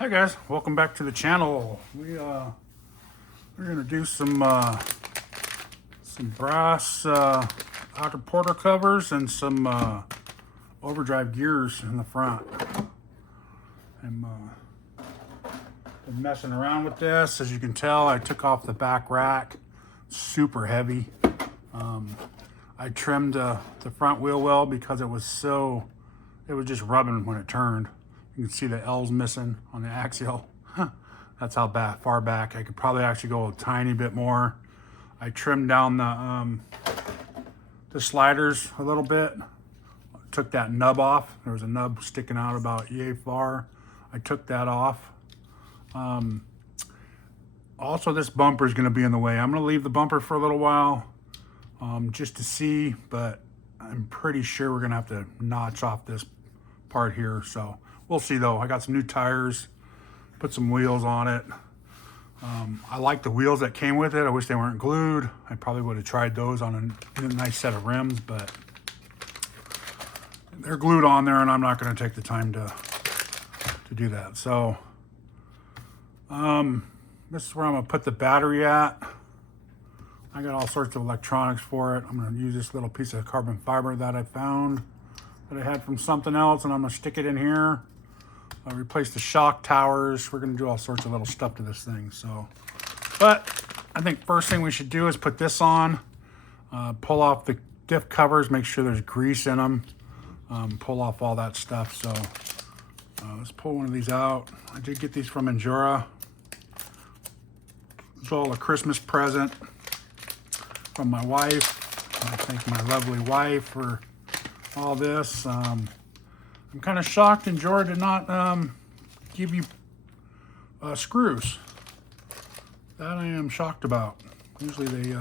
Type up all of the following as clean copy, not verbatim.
Hi guys, welcome back to the channel. We're gonna do some brass outer porter covers and some overdrive gears in the front. I'm been messing around with this. As you can tell, I took off the back rack. Super heavy. I trimmed the front wheel well because it was just rubbing when it turned. You can see the L's missing on the axial. That's how far back. I could probably actually go a tiny bit more. I trimmed down the sliders a little bit. Took that nub off. There was a nub sticking out about yay far. I took that off. Also, this bumper is going to be in the way. I'm going to leave the bumper for a little while just to see, but I'm pretty sure we're going to have to notch off this part here. So we'll see though. I got some new tires, put some wheels on it. I like the wheels that came with it. I wish they weren't glued. I probably would have tried those on a nice set of rims, but they're glued on there and I'm not going to take the time to do that. So this is where I'm going to put the battery at. I got all sorts of electronics for it. I'm going to use this little piece of carbon fiber that I found that I had from something else, and I'm going to stick it in here. I'll replace the shock towers. We're going to do all sorts of little stuff to this thing. So, but I think first thing we should do is put this on, pull off the diff covers, make sure there's grease in them, pull off all that stuff. So let's pull one of these out. I did get these from INJORA. It's all a Christmas present from my wife. I thank my lovely wife for all this. I'm kind of shocked INJORA did not give you screws. That I am shocked about. Usually they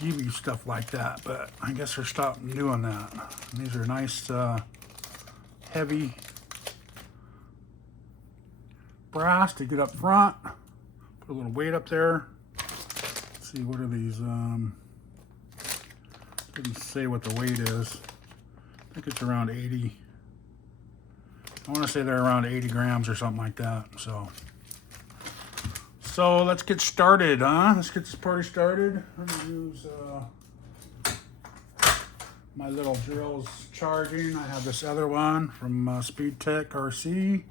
give you stuff like that, but I guess they're stopping doing that. And these are nice heavy brass to get up front. Put a little weight up there. Let's see, what are these? Didn't say what the weight is. I think it's around 80. I want to say they're around 80 grams or something like that. So let's get started, huh? Let's get this party started. I'm gonna use my little drills charging. I have this other one from SpeedTek RC. You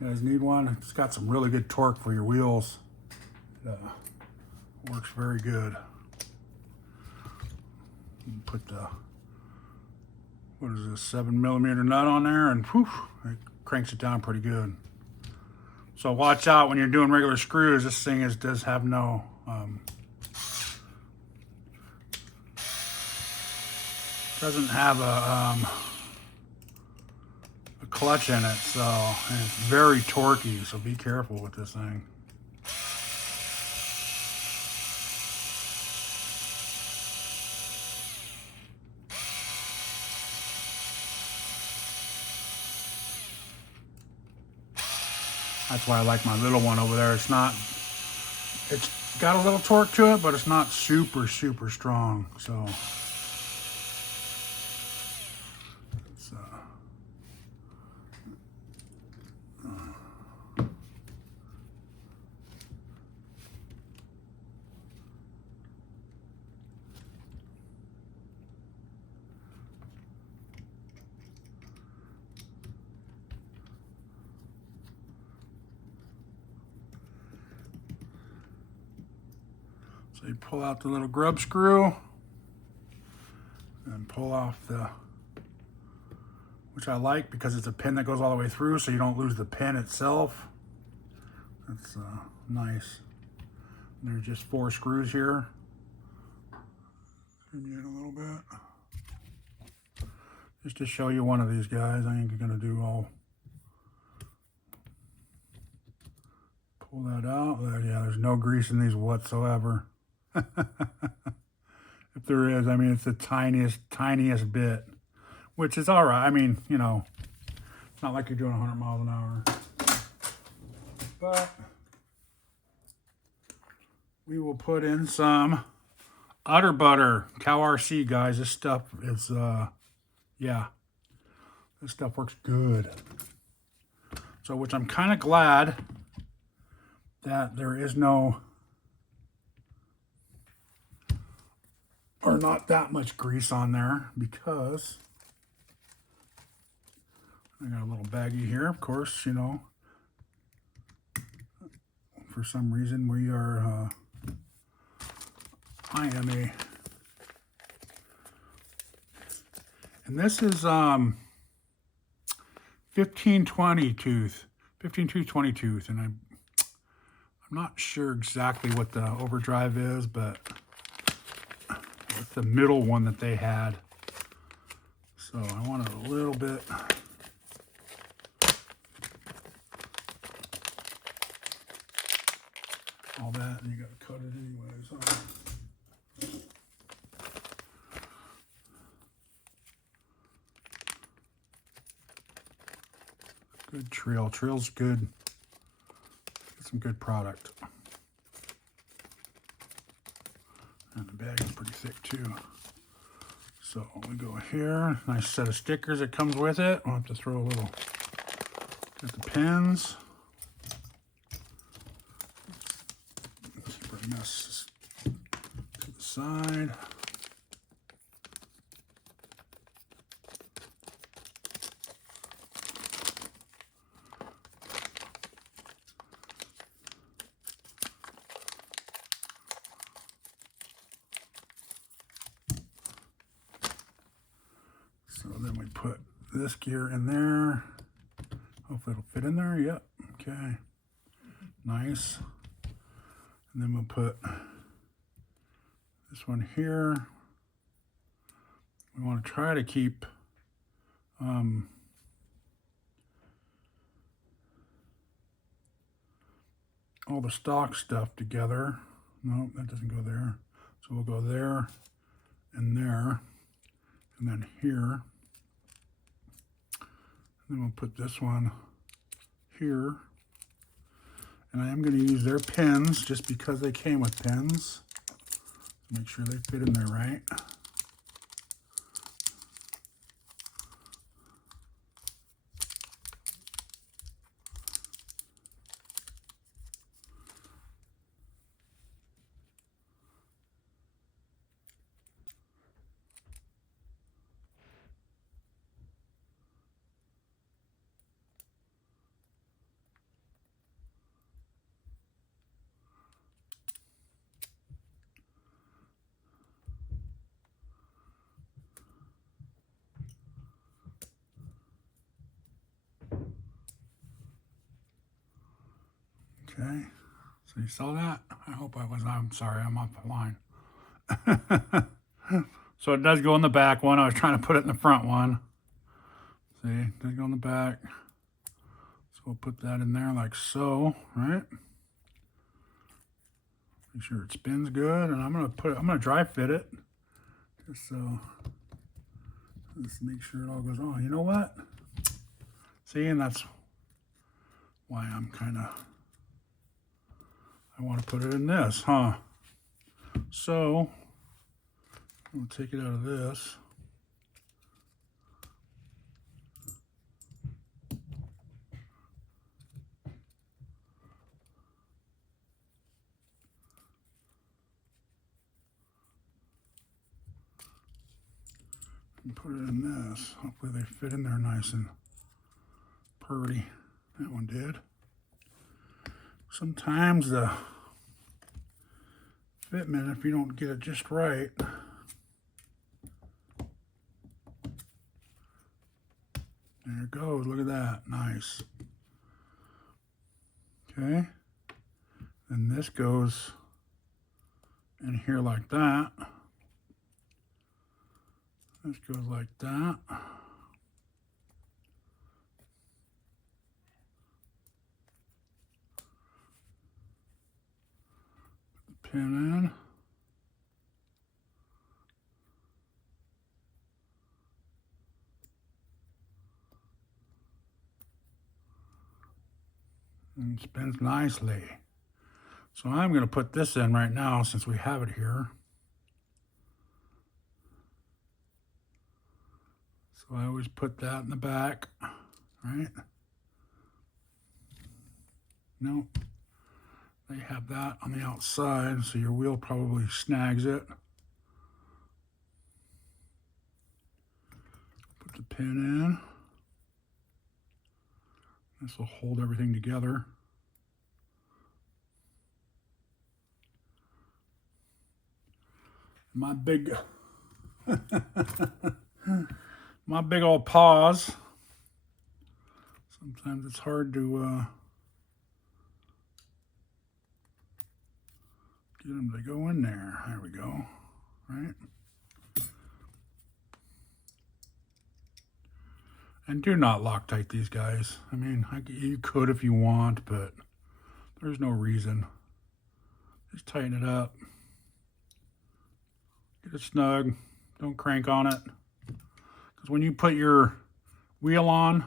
guys need one. It's got some really good torque for your wheels. Works very good. Put the, what is this, 7mm nut on there, and whew, it cranks it down pretty good. So watch out when you're doing regular screws. This thing does have no doesn't have a clutch in it, so, and it's very torquey, so be careful with this thing. That's why I like my little one over there. It's got a little torque to it, but it's not super strong. So So you pull out the little grub screw and pull off which I like because it's a pin that goes all the way through, so you don't lose the pin itself. That's nice. And there's just 4 screws here. Turn you in a little bit. Just to show you one of these guys. I ain't gonna do all. Pull that out. Yeah, there's no grease in these whatsoever. If there is, I mean, it's the tiniest bit, which is all right. I mean, you know, it's not like you're doing 100 miles an hour. But we will put in some Udder Butter Cow RC, guys. This stuff is, yeah, this stuff works good. So, which I'm kind of glad that there is no, or not that much grease on there, because I got a little baggie here, of course, you know. For some reason we are, I am a, and this is 1520 tooth, 15-20 tooth, and I'm not sure exactly what the overdrive is, but it's the middle one that they had. So I want it a little bit. All that, and you got to cut it anyways. Huh? Good trail. Trail's good. Get some good product. And the bag is pretty thick too. So we go here. Nice set of stickers that comes with it. I'll have to throw a little. Got the pins. Super mess to the side. So then we put this gear in there. Hopefully it'll fit in there. Yep. Okay. Nice. And then we'll put this one here. We want to try to keep all the stock stuff together. No, that doesn't go there. So we'll go there and there, and then here. And then we'll put this one here. And I am going to use their pins just because they came with pins. Make sure they fit in there right. Okay, so you saw that? I hope I was, I'm sorry, I'm off the line. So it does go in the back one. I was trying to put it in the front one. See, it does go in the back. So we'll put that in there like so, right? Make sure it spins good, and I'm gonna dry fit it. Just so, let's make sure it all goes on. You know what? See, and that's why I'm kind of, I want to put it in this, huh? So, I'm going to take it out of this. And put it in this. Hopefully they fit in there nice and purty. That one did. Sometimes the fitment, if you don't get it just right, there it goes. Look at that. Nice. Okay. Then this goes in here like that. This goes like that. Pin in. And it spins nicely. So I'm going to put this in right now since we have it here. So I always put that in the back, right? No, they have that on the outside, so your wheel probably snags it. Put the pin in. This will hold everything together. My big my big old paws. Sometimes it's hard to get them to go in there. There we go. Right. And do not Loctite these guys. I mean, you could if you want, but there's no reason. Just tighten it up. Get it snug. Don't crank on it. Because when you put your wheel on,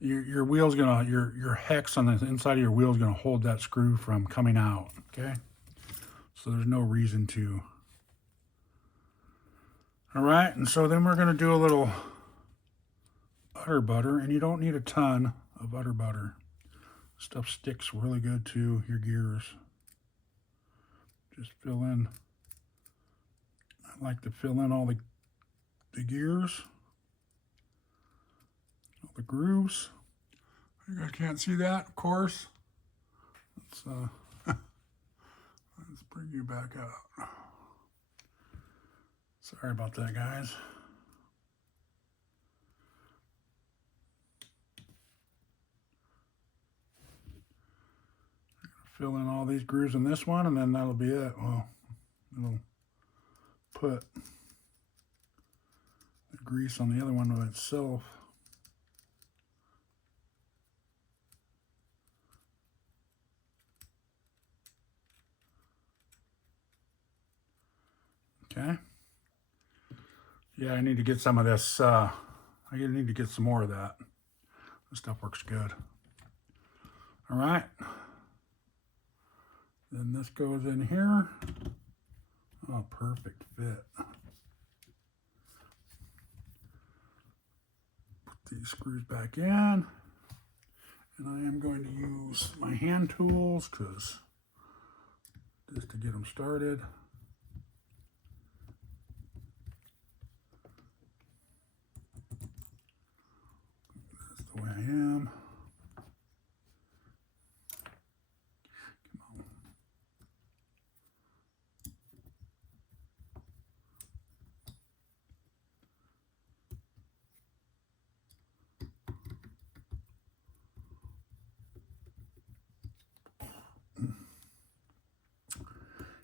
your wheel's gonna, your hex on the inside of your wheel is gonna hold that screw from coming out. Okay. So there's no reason to. All right, and so then we're gonna do a little udder butter, and you don't need a ton of udder butter. Stuff sticks really good to your gears. Just fill in. I like to fill in all the gears, all the grooves. You guys can't see that, of course. Let's bring you back out. Sorry about that, guys. Fill in all these grooves in this one, and then that'll be it. Well, it'll put the grease on the other one by itself. Okay. Yeah, I need to get some of this. I need to get some more of that. This stuff works good. All right. Then this goes in here. Oh, perfect fit. Put these screws back in. And I am going to use my hand tools just to get them started. That's the way I am.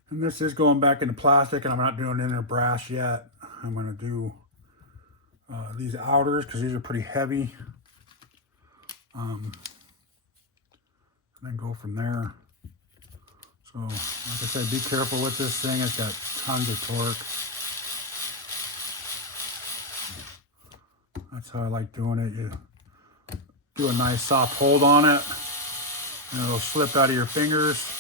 And this is going back into plastic, and I'm not doing inner brass yet. I'm going to do these outers because these are pretty heavy. And then go from there. So, like I said, be careful with this thing. It's got tons of torque. That's how I like doing it. You do a nice soft hold on it, and it'll slip out of your fingers.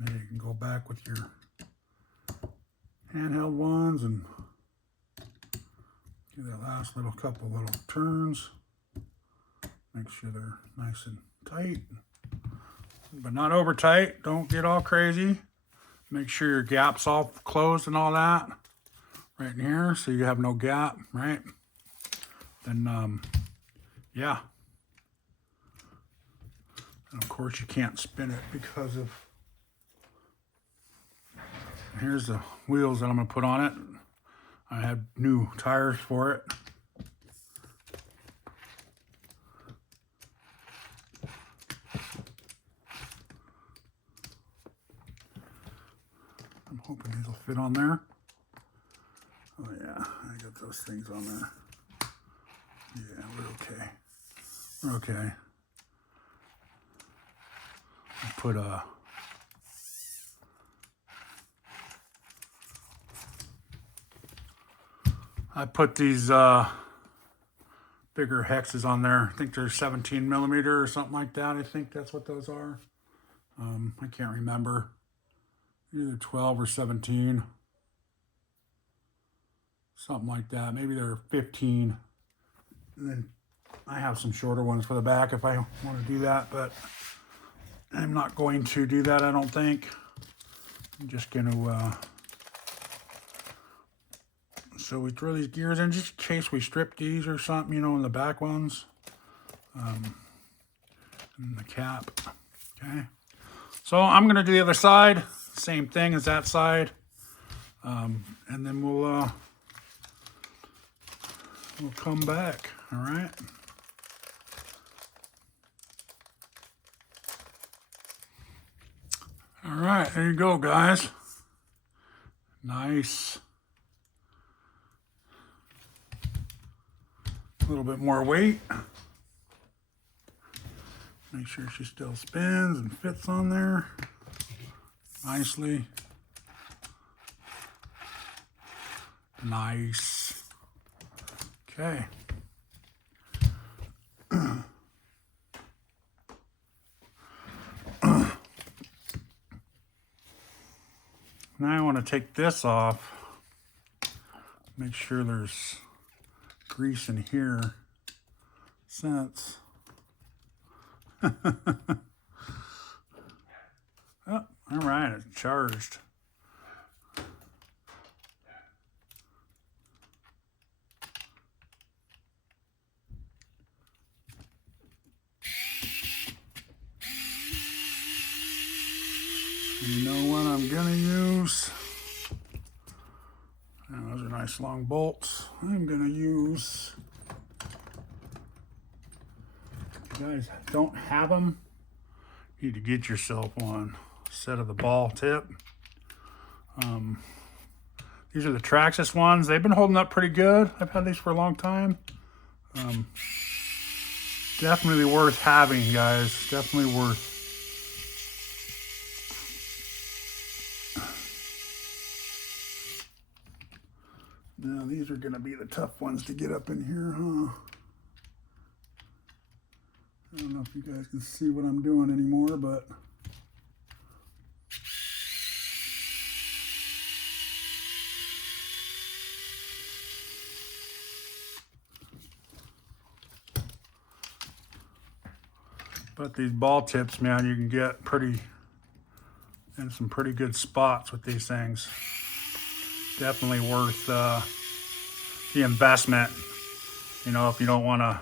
Then you can go back with your handheld ones and do that last couple little turns. Make sure they're nice and tight, but not over tight. Don't get all crazy. Make sure your gap's all closed and all that right in here, so you have no gap, right? Then, yeah. And of course you can't spin it because of, here's the wheels that I'm gonna put on it. I had new tires for it. I'm hoping these will fit on there. Oh yeah, I got those things on there. Yeah, we're okay. We're okay. I'll put I put these bigger hexes on there. I think they're 17 millimeter or something like that. I think that's what those are. I can't remember. Either 12 or 17. Something like that. Maybe they're 15. And then I have some shorter ones for the back if I want to do that, but I'm not going to do that, I don't think. I'm just going to... So we throw these gears in just in case we strip these or something, you know, in the back ones. And the cap. Okay. So I'm going to do the other side. Same thing as that side. And then we'll come back. All right. All right. There you go, guys. Nice. A little bit more weight. Make sure she still spins and fits on there nicely. Nice. Okay. Now I want to take this off. Make sure there's grease in here. Since oh, all right, it's charged. You know what I'm gonna use? Oh, those are nice long bolts. I'm gonna use, if you guys don't have them, you need to get yourself one. Set of the ball tip. These are the Traxxas ones. They've been holding up pretty good. I've had these for a long time. Definitely worth having, guys. Definitely worth. Now these are going to be the tough ones to get up in here, huh? I don't know if you guys can see what I'm doing anymore, but these ball tips, man, you can get pretty in some pretty good spots with these things. Definitely worth the investment, you know, if you don't want to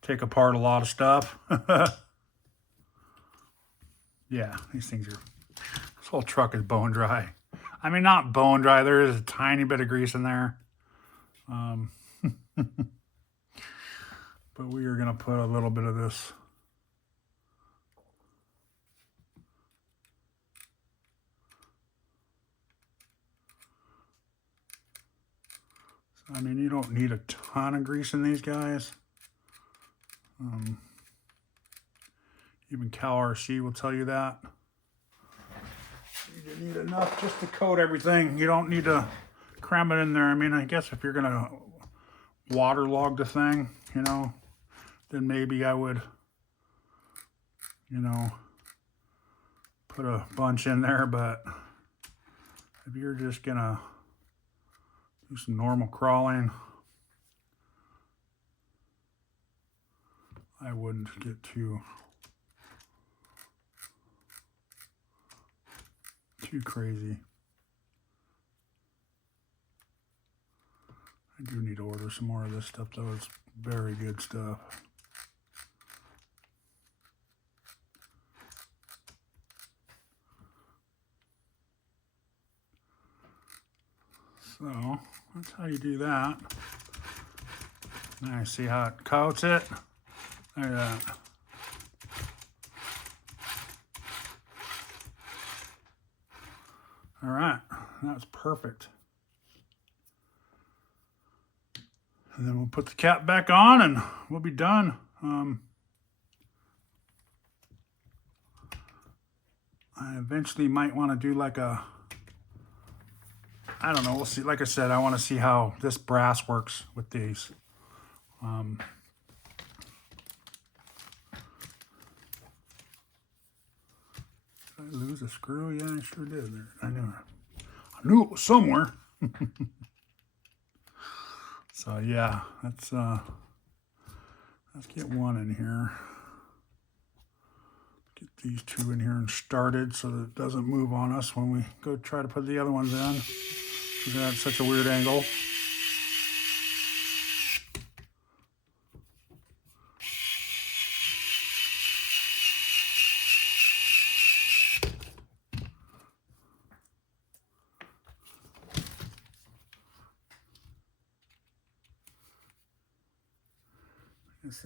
take apart a lot of stuff. Yeah, these things are, this whole truck is bone dry. I mean, not bone dry, there is a tiny bit of grease in there. But we are going to put a little bit of this I mean, you don't need a ton of grease in these guys. Even Cal RC will tell you that. You need enough just to coat everything. You don't need to cram it in there. I mean, I guess if you're going to waterlog the thing, you know, then maybe I would, you know, put a bunch in there. But if you're just going to do some normal crawling, I wouldn't get too crazy. I do need to order some more of this stuff though. It's very good stuff. So that's how you do that. Now you see how it coats it. Look at that. All right, that's perfect. And then we'll put the cap back on and we'll be done. I eventually might want to do like a, I don't know, we'll see. Like I said, I want to see how this brass works with these. Did I lose a screw? Yeah, I sure did. There, I knew it was somewhere. So yeah, let's get one in here. Get these two in here and started so that it doesn't move on us when we go try to put the other ones in. Because they're at such a weird angle.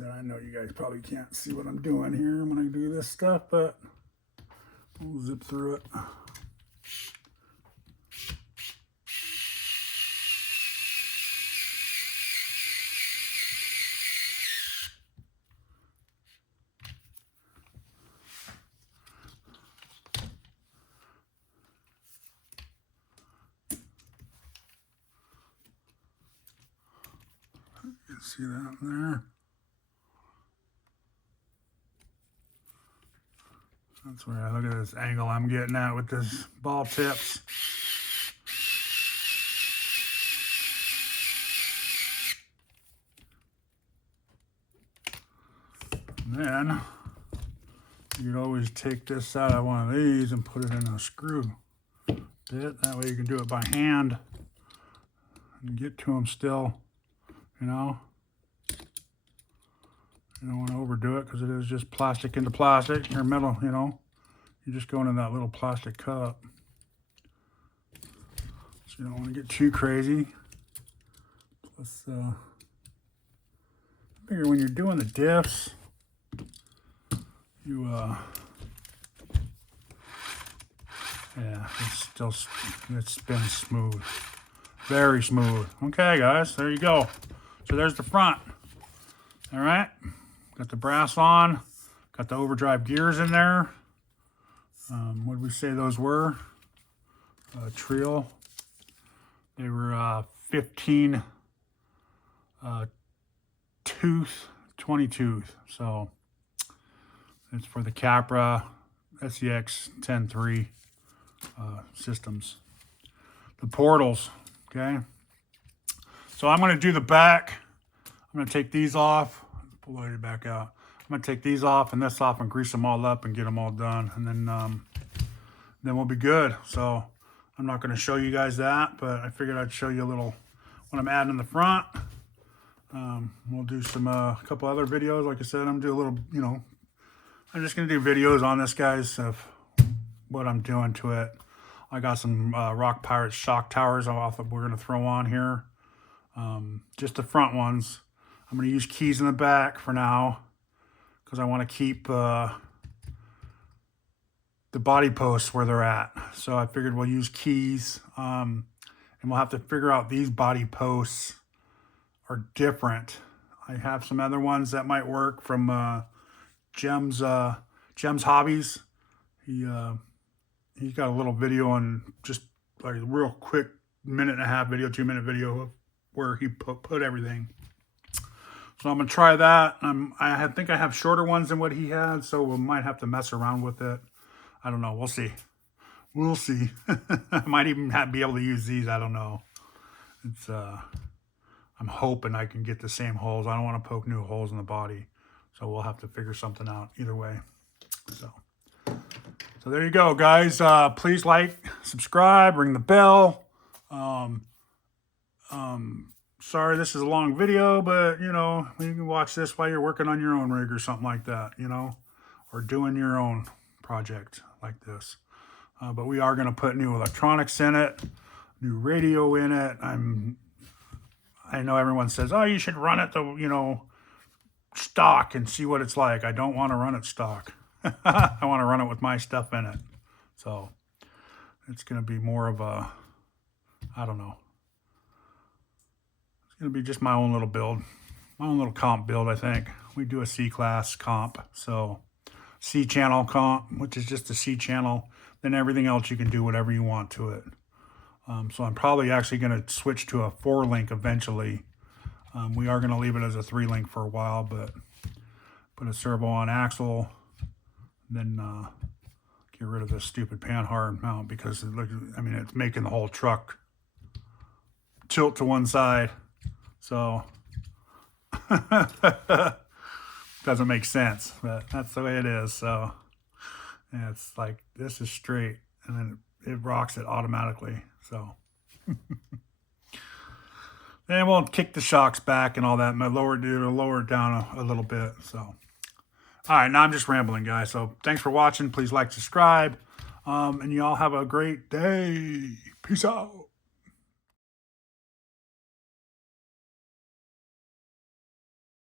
I know you guys probably can't see what I'm doing here when I do this stuff, but we'll zip through it. You can see that in there. That's where I look at this angle I'm getting at with this ball tips. And then you could always take this out of one of these and put it in a screw bit. That way you can do it by hand and get to them still, you know. You don't want to overdo it because it is just plastic into plastic or metal, you know. You just go into that little plastic cup. So you don't want to get too crazy. Plus, I figure when you're doing the diffs, you, yeah, it spins smooth. Very smooth. Okay, guys, there you go. So there's the front. All right. Got the brass on, got the overdrive gears in there. What did we say those were? Trio. They were 15 tooth, 20 tooth. So it's for the Capra SCX10 systems. The portals, okay? So I'm going to do the back. I'm going to take these off. Pull it back out. I'm going to take these off and this off and grease them all up and get them all done. And then we'll be good. So I'm not going to show you guys that, but I figured I'd show you a little what I'm adding in the front. We'll do some a couple other videos. Like I said, I'm doing a little, you know, I'm just going to do videos on this, guys, of what I'm doing to it. I got some Rock Pirates shock towers we're going to throw on here. Just the front ones. I'm going to use keys in the back for now because I want to keep the body posts where they're at. So I figured we'll use keys and we'll have to figure out these body posts are different. I have some other ones that might work from Jem's Hobbies. He got a little video on just like a real quick 1.5 video, 2-minute video where he put everything. So I'm gonna try that. I think I have shorter ones than what he had, so we might have to mess around with it. I don't know. We'll see. We'll see. I might even be able to use these. I don't know. It's I'm hoping I can get the same holes. I don't want to poke new holes in the body, so we'll have to figure something out either way. So there you go, guys. Please like, subscribe, ring the bell. Sorry this is a long video, but, you know, you can watch this while you're working on your own rig or something like that, you know, or doing your own project like this. But we are going to put new electronics in it, new radio in it. I know everyone says, oh, you should run it the, you know, stock and see what it's like. I don't want to run it stock. I want to run it with my stuff in it. So it's going to be more of a, I don't know. It's going to be just my own little build, my own little comp build, I think. We do a C-class comp, so C-channel comp, which is just a C-channel. Then everything else you can do whatever you want to it. So I'm probably actually going to switch to a 4-link eventually. We are going to leave it as a 3-link for a while, but put a servo on axle, then get rid of this stupid panhard mount because it's making the whole truck tilt to one side. So doesn't make sense, but that's the way it is. So and it's like this is straight, and then it rocks it automatically. So then we'll kick the shocks back and all that. Lower it down a little bit. So all right, now I'm just rambling, guys. So thanks for watching. Please like, subscribe, and y'all have a great day. Peace out.